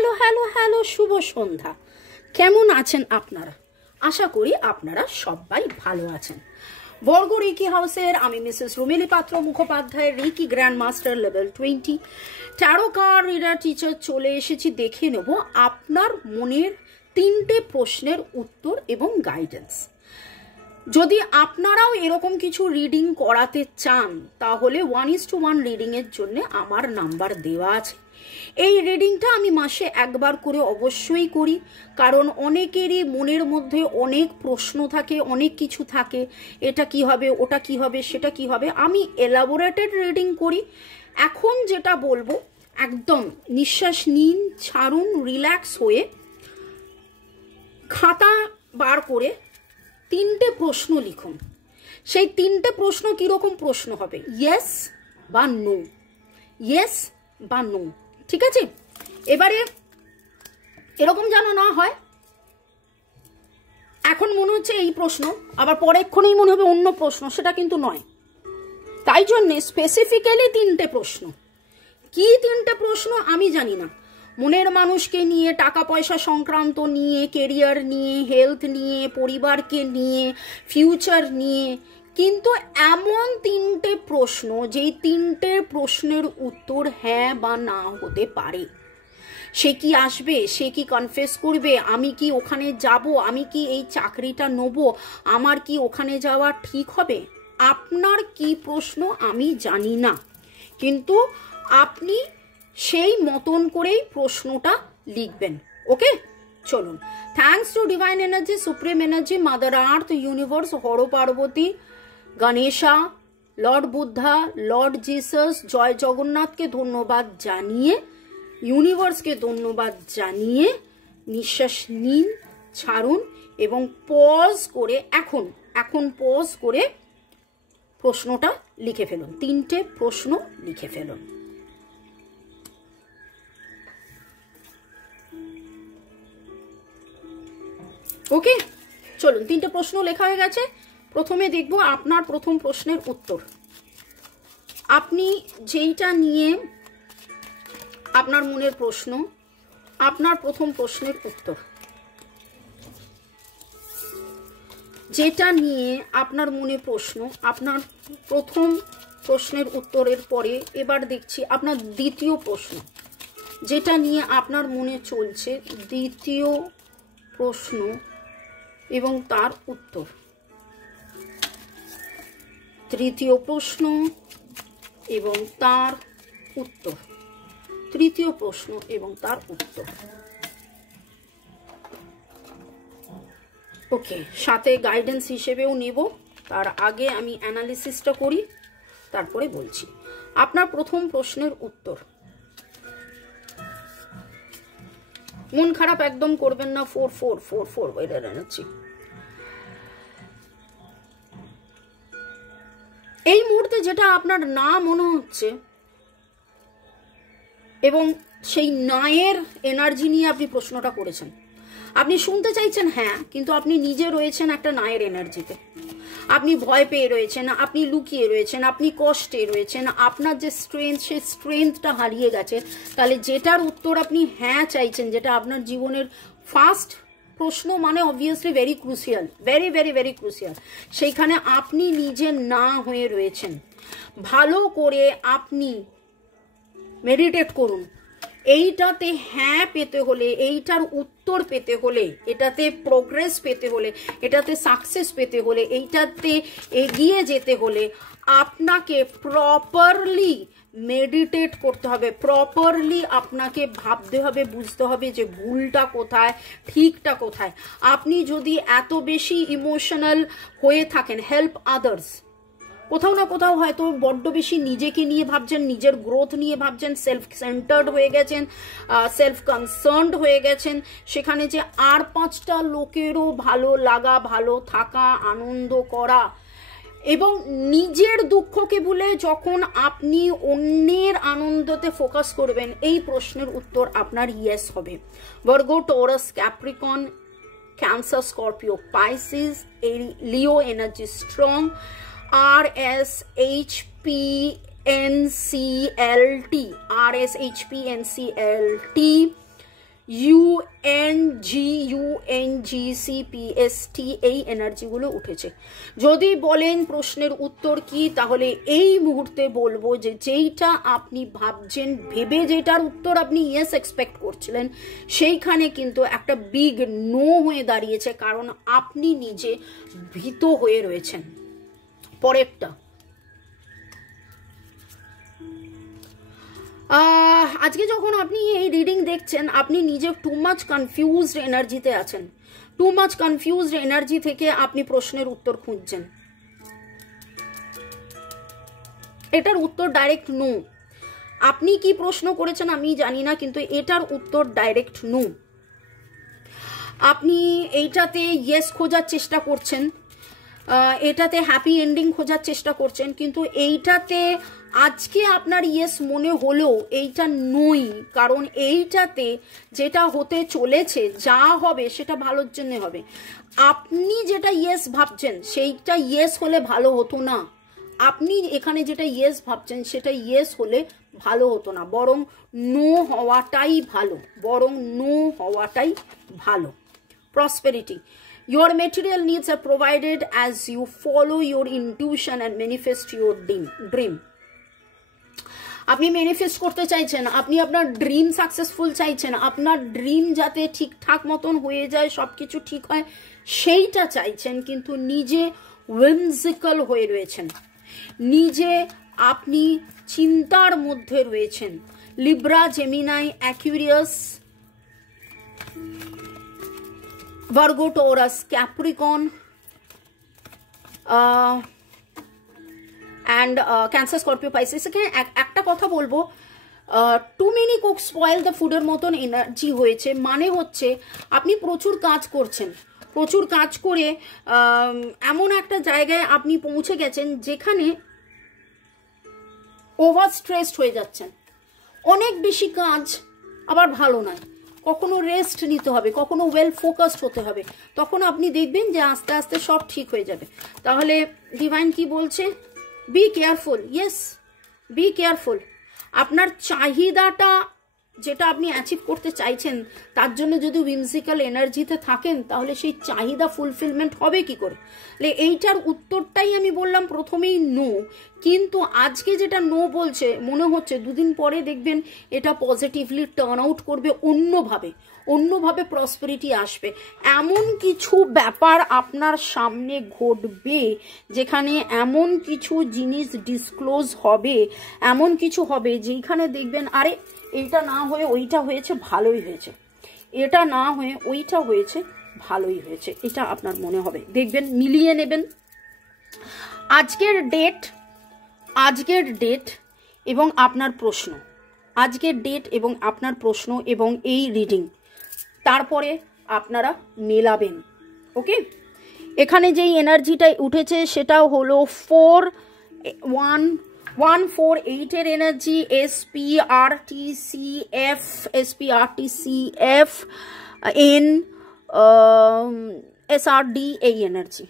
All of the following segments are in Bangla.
হ্যালো হ্যালো হ্যালো, শুভ সন্ধ্যা। কেমন আছেন আপনারা? আশা করি আপনারা সবাই ভালো আছেন। বর্গ রেকি হাউসের আমি Mrs Rumeli Patra Mukhopadhyay, reiki grand master level 20 tarot card reader teacher চলে এসেছি। দেখে নেব আপনার মনের 3টে প্রশ্নের উত্তর এবং গাইডেন্স। যদি আপনারাও এরকম কিছু রিডিং করাতে চান তাহলে 1:1 রিডিংয়ের জন্য আমার নাম্বার দেওয়া আছে। এই রিডিংটা আমি মাসে একবার করে অবশ্যই করি, কারণ অনেকেরই মনের মধ্যে অনেক প্রশ্ন থাকে, অনেক কিছু থাকে, এটা কি হবে, ওটা কি হবে, সেটা কি হবে। আমি এলাবোরেটেড রিডিং করি। এখন যেটা বলবো, একদম নিঃশ্বাস নিন, ছাড়ুন, রিল্যাক্স হয়ে খাতা বার করে 3টে প্রশ্ন লিখুন। সেই 3টে প্রশ্ন কিরকম প্রশ্ন হবে? ইয়েস বা নো, ইয়েস বা নো, ঠিক আছে? এবারে এরকম যেন না হয় এখন মনে হচ্ছে এই প্রশ্ন, আবার পরেক্ষণেই মনে হবে অন্য প্রশ্ন, সেটা কিন্তু নয়। তাই জন্যে স্পেসিফিক্যালি 3টে প্রশ্ন। কি 3টে প্রশ্ন আমি জানি না। মনের মানুষকে নিয়ে, টাকা পয়সা সংক্রান্ত নিয়ে, কেরিয়ার নিয়ে, হেলথ নিয়ে, পরিবারকে নিয়ে, ফিউচার নিয়ে, কিন্তু এমন 3টে প্রশ্ন যেই 3টে প্রশ্নের উত্তর হ্যাঁ বা না হতে পারে। সে কি আসবে, সে কি কনফেস করবে, আমি কি ওখানে যাব, আমি কি এই চাকরিটা নেব, আমার কি ওখানে যাওয়া ঠিক হবে। আপনার কি প্রশ্ন আমি জানি না, কিন্তু আপনি সেই মতন করেই প্রশ্নটা লিখবেন। ওকে, চলুন। Thanks to divine energy, supreme energy, mother earth, universe, Har Parvati, Ganesha, lord Buddha, lord Jesus, জয় জগন্নাথকে ধন্যবাদ জানিয়ে, ইউনিভার্সকে ধন্যবাদ জানিয়ে নিঃশ্বাস নিন, ছাড়ুন এবং পজ করে এখন পজ করে প্রশ্নটা লিখে ফেলুন। 3টে প্রশ্ন লিখে ফেলুন। ওকে, চলুন। 3টে প্রশ্ন লেখা হয়ে গেছে। প্রথমে দেখব আপনার প্রথম প্রশ্নের উত্তর। আপনি যেইটা নিয়ে আপনার মনের প্রশ্ন, আপনার প্রথম প্রশ্নের উত্তর, যেটা নিয়ে আপনার মনে প্রশ্ন, আপনার প্রথম প্রশ্নের উত্তরের পরে এবার দেখছি আপনার দ্বিতীয় প্রশ্ন, যেটা নিয়ে আপনার মনে চলছে, দ্বিতীয় প্রশ্ন এবং তার উত্তর, তৃতীয় প্রশ্ন এবং তার উত্তর, তৃতীয় প্রশ্ন এবং তার উত্তর। ওকে, সাথে গাইডেন্স হিসেবেও নেব। তার আগে আমি অ্যানালিসিসটা করি, তারপরে বলছি। আপনার প্রথম প্রশ্নের উত্তর, মন খারাপ একদম করবেন না। 4 বাইরে এনেছি। এই মুহূর্তে যেটা আপনার না মনে হচ্ছে এবং সেই নায়ের এনার্জি নিয়ে আপনি প্রশ্নটা করেছেন, আপনি শুনতে চাইছেন হ্যাঁ, কিন্তু আপনি নিজে রয়েছেন একটা নায়ের এনার্জিতে। আপনি ভয় পেয়ে রয়েছেন, আপনি লুকিয়ে রয়েছেন, আপনি কষ্টে রয়েছেন, আপনার যে স্ট্রেংথ, সেই স্ট্রেংথটা হারিয়ে গেছে। তাহলে যেটার উত্তর আপনি হ্যাঁ চাইছেন, যেটা আপনার জীবনের ফার্স্ট প্রশ্ন, মানে obviously very crucial, very very very crucial, সেইখানে আপনি নিজে না হয়ে রয়েছেন। ভালো করে আপনি মেডিটেট করুন। এইটাতে হ্যাঁ পেতে হলে, এইটার উত্তর পেতে হলে, এটাতে প্রোগ্রেস পেতে হলে, এটাতে সাকসেস পেতে হলে, এইটাতে এগিয়ে যেতে হলে আপনাকে প্রপারলি মেডিটেট করতে হবে। প্রপারলি আপনাকে ভাবতে হবে, বুঝতে হবে যে ভুলটা কোথায়, ঠিকটা কোথায়। আপনি যদি এত বেশি ইমোশনাল হয়ে থাকেন, হেল্প আদার্স, কোথাও না কোথাও হয়তো বড্ড বেশি নিজেকে নিয়ে ভাবছেন, নিজের গ্রোথ নিয়ে ভাবছেন, সেলফ সেন্টার্ড হয়ে গেছেন, সেলফ কনসার্নড হয়ে গেছেন, সেখানে যে আর 5টা লোকেরও ভালো লাগা, ভালো থাকা, আনন্দ করা এবং নিজের দুঃখকে ভুলে যখন আপনি অন্যের আনন্দতে ফোকাস করবেন, এই প্রশ্নের উত্তর আপনার ইয়েস হবে। Virgo, Taurus, Capricorn, Cancer, Scorpio, Pisces, Leo energy strong, RSHPNCLT, UNGCPST এই এনার্জিগুলো উঠেছে। যদি বলেন প্রশ্নের উত্তর কি, তাহলে এই মুহূর্তে বলবো যে যেইটা আপনি ভাবছেন, ভেবে যেটার উত্তর আপনি ইয়েস এক্সপেক্ট করছিলেন, সেইখানে কিন্তু একটা বিগ নো হয়ে দাঁড়িয়েছে, কারণ আপনি নিজে ভীত হয়ে রয়েছেন। পরেরটা, আজকে যখন আপনি এই রিডিং দেখছেন, আপনি নিজে টু মাচ কনফিউজড এনার্জিতে আছেন। টু মাচ কনফিউজড এনার্জি থেকে আপনি প্রশ্নের উত্তর খুঁজছেন। এটার উত্তর ডাইরেক্ট নো। আপনি কি প্রশ্ন করেছেন আমি জানি না, কিন্তু এটার উত্তর ডাইরেক্ট নো। আপনি এইটাতে ইয়েস খোঁজার চেষ্টা করছেন, এটাতে হ্যাপি এন্ডিং খোঁজার চেষ্টা করছেন, কিন্তু এইটাতে আজকে আপনার ইয়েস মনে হলেও এইটা নই, কারণ এইটাতে যেটা হতে চলেছে, যা হবে সেটা ভালোর জন্য হবে। আপনি যেটা ইয়েস ভাবছেন সেইটা ইয়েস হলে ভালো হতো না। আপনি এখানে যেটা ইয়েস ভাবছেন সেটা ইয়েস হলে ভালো হতো না, বরং নো হওয়াটাই ভালো, বরং নো হওয়াটাই ভালো। Prosperity, your material needs are provided as you follow your intuition and manifest your dream. আপনি ম্যানিফেস্ট করতে চাইছেন, আপনি আপনার ড্রিম সাকসেসফুল চাইছেন, আপনার ড্রিম যাতে ঠিকঠাক মতন হয়ে যায়, সব কিছু ঠিক হয় সেইটা চাইছেন, কিন্তু নিজে whimsical হয়ে রয়েছেন, নিজে আপনি চিন্তার মধ্যে রয়েছেন। Libra, Gemini, Aquarius, Virgo, Taurus, Capricorn and Cancer, Scorpio, Pisces. এখানে একটা কথা বলবো, too many cook spoil the ফুডের মতন এনার্জি হয়েছে, মানে হচ্ছে আপনি প্রচুর কাজ করছেন, প্রচুর কাজ করে এমন একটা জায়গায় আপনি পৌঁছে গেছেন যেখানে ওভার স্ট্রেসড হয়ে যাচ্ছেন। অনেক বেশি কাজ আবার ভালো নয়, কখনো রেস্ট নিতে হবে, কখনো ওয়েল ফোকাসড হতে হবে, তখন আপনি দেখবেন যে আস্তে আস্তে সব ঠিক হয়ে যাবে। তাহলে ডিভাইন কি বলছে? Be careful. Yes, be careful. আপনার চাহিদাটা যেটা আপনি অ্যাচিভ করতে চাইছেন, তার জন্য যদি উইমজিক্যাল এনার্জিতে থাকেন, তাহলে সেই চাহিদা ফুলফিলমেন্ট হবে কি করে? এইটার উত্তরটাই আমি বললাম প্রথমেই নো, কিন্তু আজকে যেটা নো বলছে, মনে হচ্ছে দুদিন পরে দেখবেন এটা পজিটিভলি টার্ন আউট করবে, অন্যভাবে প্রসপেরিটি আসবে। এমন কিছু ব্যাপার আপনার সামনে ঘটবে যেখানে এমন কিছু জিনিস ডিসক্লোজ হবে, এমন কিছু হবে যেখানে দেখবেন আরে এইটা না হয়ে ওইটা হয়েছে, ভালোই হয়েছে, এটা না হয়ে ওইটা হয়েছে, ভালোই হয়েছে, এটা আপনার মনে হবে, দেখবেন মিলিয়ে নেবেন। আজকের ডেট এবং আপনার প্রশ্ন, আজকের ডেট এবং আপনার প্রশ্ন এবং এই রিডিং, তারপরে আপনারা মেলাবেন। ওকে, এখানে যেই এনার্জিটা উঠেছে সেটাও হলো 4148 এর এনার্জি, SPRTCF N SRD এই এনার্জি।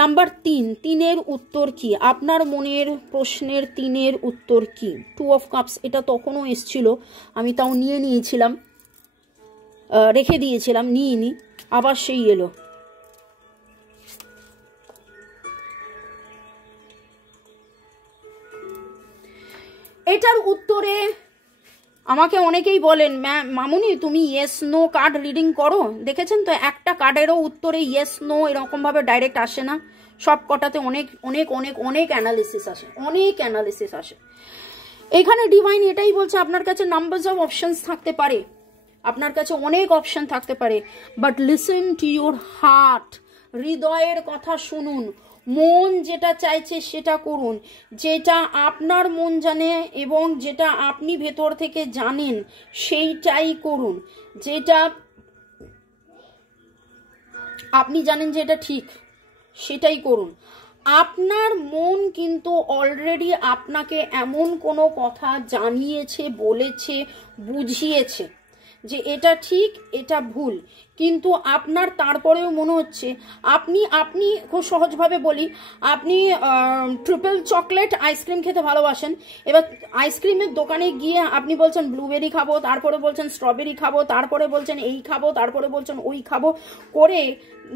নাম্বার 3, 3-এর উত্তর কি? আপনার মনের প্রশ্নের 3-এর উত্তর কি? 2 অফ কাপস, এটা তখনও এসছিল, আমি তাও নিয়ে নিয়েছিলাম, রেখে দিয়েছিলাম, নিইনি, আবার সেই এলো। এটার উত্তরে আমাকে অনেকেই বলেন, মামুনি তুমি ইয়েস নো কার্ড রিডিং করো, দেখেছেন তো একটা কার্ডেরও উত্তরে ইয়েস নো এরকম ভাবে ডাইরেক্ট আসে না, সব কটাতে অনেক অনেক অনেক অনেক অ্যানালিসিস আসে, অনেক অ্যানালিসিস আসে। এখানে ডিভাইন এটাই বলছে, আপনার কাছে নাম্বারস অফ অপশনস থাকতে পারে, আপনার কাছে অনেক অপশন থাকতে পারে, but listen to your heart, হৃদয়ের কথা শুনুন, মন যেটা চাইছে সেটা করুন, যেটা আপনার মন জানে এবং যেটা আপনি ভেতর থেকে জানেন সেইটাই করুন, যেটা আপনি জানেন যে এটা ঠিক সেটাই করুন। আপনার মন কিন্তু অলরেডি আপনাকে এমন কোনো কথা জানিয়েছে, বলেছে, বুঝিয়েছে যে এটা ঠিক এটা ভুল, কিন্তু আপনার তারপরেও মনে হচ্ছে আপনি খুব সহজভাবে বলি, আপনি ট্রিপল চকলেট আইসক্রিম খেতে ভালোবাসেন। এবার আইসক্রিমের দোকানে গিয়ে আপনি বলছেন ব্লুবেরি খাবো, তারপরে বলছেন স্ট্রবেরি খাবো, তারপরে বলছেন এই খাবো, তারপরে বলছেন ওই খাবো, করে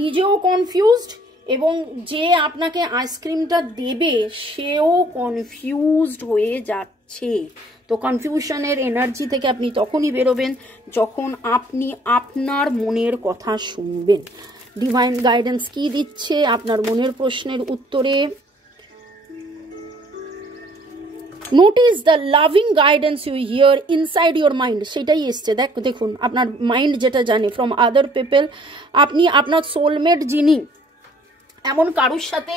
নিজেও কনফিউজড এবং যে আপনাকে আইসক্রিমটা দেবে সেও কনফিউজড হয়ে যাচ্ছে। তো কনফিউশনের এনার্জি থেকে আপনি তখনই বেরোবেন যখন আপনি আপনার মনের কথা শুনবেন। ডিভাইন গাইডেন্স কি দিচ্ছে আপনার মনের প্রশ্নের উত্তরে? Notice the loving guidance you hear inside your mind, সেটাই এসছে। দেখুন আপনার মাইন্ড যেটা জানে ফ্রম আদার পিপল, আপনি আপনার সোলমেট যিনি, এমন কারুর সাথে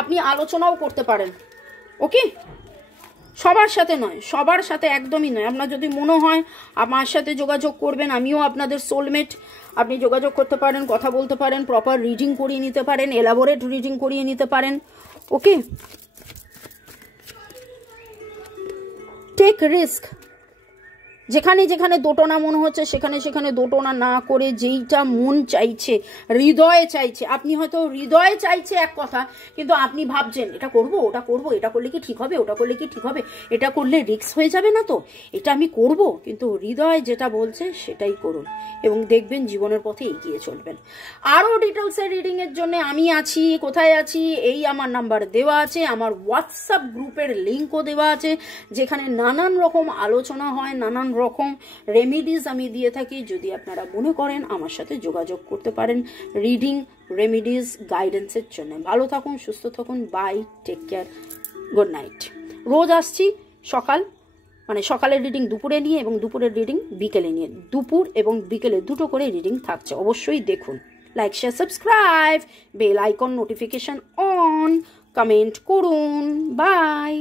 আপনি আলোচনাও করতে পারেন। ওকে, সবার সাথে নয়, সবার সাথে একদমই নয়। আপনার যদি মনে হয় আমার সাথে যোগাযোগ করবেন, আমিও আপনাদের সোলমেট, আপনি যোগাযোগ করতে পারেন, কথা বলতে পারেন, প্রপার রিডিং করিয়ে নিতে পারেন, এলাবোরেট রিডিং করিয়ে নিতে পারেন। ওকে, টেক রিস্ক। যেখানে যেখানে দোটনা মনে হচ্ছে সেখানে সেখানে দোটনা না করে যেইটা মন চাইছে, হৃদয়ে চাইছে, আপনি হয়তো হৃদয়ে চাইছে এক কথা, কিন্তু আপনি ভাবছেন এটা করব, ওটা করব, এটা করলে কি ঠিক হবে, ওটা করলে কি ঠিক হবে, এটা করলে রিস্ক হয়ে যাবে না তো, এটা আমি করব। কিন্তু হৃদয় যেটা বলছে সেটাই করুন এবং দেখবেন জীবনের পথে এগিয়ে চলবেন। আরও ডিটেলসের রিডিংয়ের জন্য আমি আছি, কোথায় আছি, এই আমার নাম্বার দেওয়া আছে, আমার হোয়াটসঅ্যাপ গ্রুপের লিঙ্কও দেওয়া আছে, যেখানে নানান রকম আলোচনা হয়, নানান রকম রেমিডিজ আমি দিয়ে থাকি। যদি আপনারা মনে করেন আমার সাথে যোগাযোগ করতে পারেন রিডিং, রেমিডিজ, গাইডেন্সের জন্য। ভালো থাকুন, সুস্থ থাকুন, bye, take care, good night. রোজ আসছি সকালের রিডিং দুপুরে নিয়ে এবং দুপুরের রিডিং বিকেলে নিয়ে, দুপুর এবং বিকেলে দুটো করে রিডিং থাকছে, অবশ্যই দেখুন। Like, share, subscribe, bell icon, notification on, comment করুন। বাই।